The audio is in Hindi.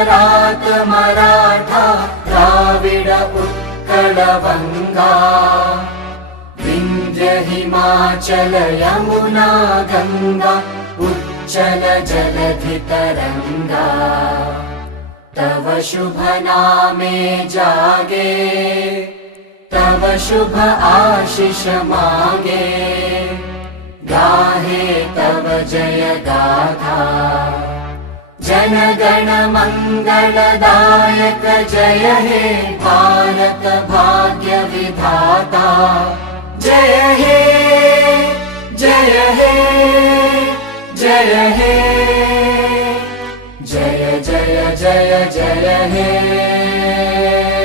गुजरात मराठा द्राविड उत्कल वंगा विंध्य हिमाचल यमुना गंगा उच्चल जलधि तरंगा तव शुभ नामे जागे तव शुभ आशीष मागे गाहे तव जय गाथा जन गण मंगलदायक जय हे भारत भाग्य विधाता जय हे जय हे जय हे जय जय जय जय हे।